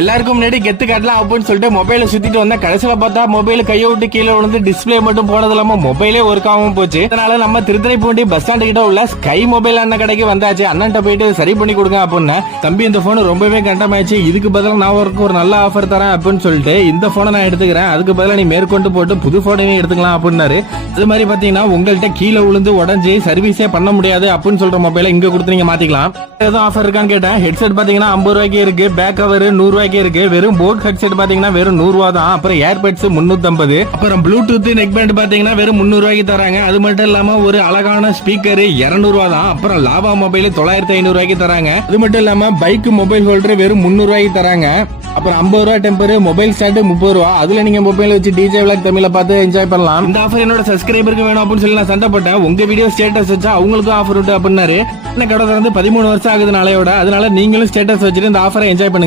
எல்லாருக்கும் முன்னாடி கெத்து காட்டலாம் அப்படின்னு சொல்லிட்டு மொபைல சுத்திட்டு வந்தா கடைசியில பார்த்தா மொபைல் கையை விட்டு கீழே விழுந்து டிஸ்பிளே மட்டும் போனது இல்லாம மொபைலே ஒர்க் ஆகாம போச்சு. அதனால நம்ம திருத்துறைப்பூண்டி பஸ் ஸ்டாண்டு கிட்ட உள்ள ஸ்கை மொபைல் அண்ணன் கடைக்கு வந்தாச்சு. அண்ணன்ட்ட போயிட்டு சரி பண்ணி கொடுங்க அப்படின்னு தம்பி இந்த போன் ரொம்பவே கண்டமாயிடுச்சு. இதுக்கு பதிலாக நான் உனக்கு ஒரு நல்ல ஆஃபர் தரேன் அப்படின்னு சொல்லிட்டு இந்த போனை நான் எடுத்துக்கிறேன். அதுக்கு பதிலாக நீ மேற்கொண்டு போட்டு புது போனையும் எடுத்துக்கலாம் அப்படின்னாரு. அது மாதிரி பாத்தீங்கன்னா உங்கள்கிட்ட கீழே விழுந்து உடஞ்சி சர்வீஸே பண்ண முடியாது அப்படின்னு சொல்ற மொபைலை இங்க கொடுத்து நீங்க மாத்திக்கலாம். ஏதோ ஆஃபர் இருக்கான்னு கேட்டேன். ஹெட்செட் பாத்தீங்கன்னா ஐம்பது ரூபாய்க்கு இருக்கு. பேக் கவர் நூறு ரூபாய்க்கு இருக்கு. வெறும் போட் ஹெட்செட் பாத்தீங்கன்னா வெறும் நூறுவா தான். அப்புறம் ஏர்பட்ஸ் முன்னூத்தி அப்புறம் ப்ளூடூத் நெக் பேண்ட் பாத்தீங்கன்னா வெறும் முந்நூறு ரூபாய்க்கு தராங்க. அது மட்டும் இல்லாம ஒரு அழகான ஸ்பீக்கர் இரநூறுவா தான். அப்புறம் லாபா மொபைல் தொள்ளாயிரத்தி ஐநூறு ரூபாய்க்கு தராங்க. அது மட்டும் இல்லாம பைக் மொபைல் ஹோல்டர் வெறும் முந்நூறு ரூபாய்க்கு தராங்க. அப்புறம் ஐம்பது ரூபா டெம்பர் மொபைல் ஸ்டாண்டு முப்பது ரூபா. அதுல நீங்க மொபைல் வச்சு டிஜே விளாக் தமிழ பார்த்து என்ஜாய் பண்ணலாம். இந்த ஆஃபர் என்னோட சப்ஸ்கிரைபருக்கு வேணும் அப்படின்னு சொல்லி நான் சண்டை போட்டேன் உங்க வீடியோ ஸ்டேட்டஸ் வச்சா அவங்களுக்கும் ஆஃபர் விட்டு அப்படின்னாரு. என்ன கடை திறந்து பதிமூணு வருஷம் ஆகுது நாளையோட. அதனால நீங்களும் ஸ்டேட்டஸ் வச்சுட்டு இந்த ஆஃபரை என்ஜாய் பண்ணுங்க.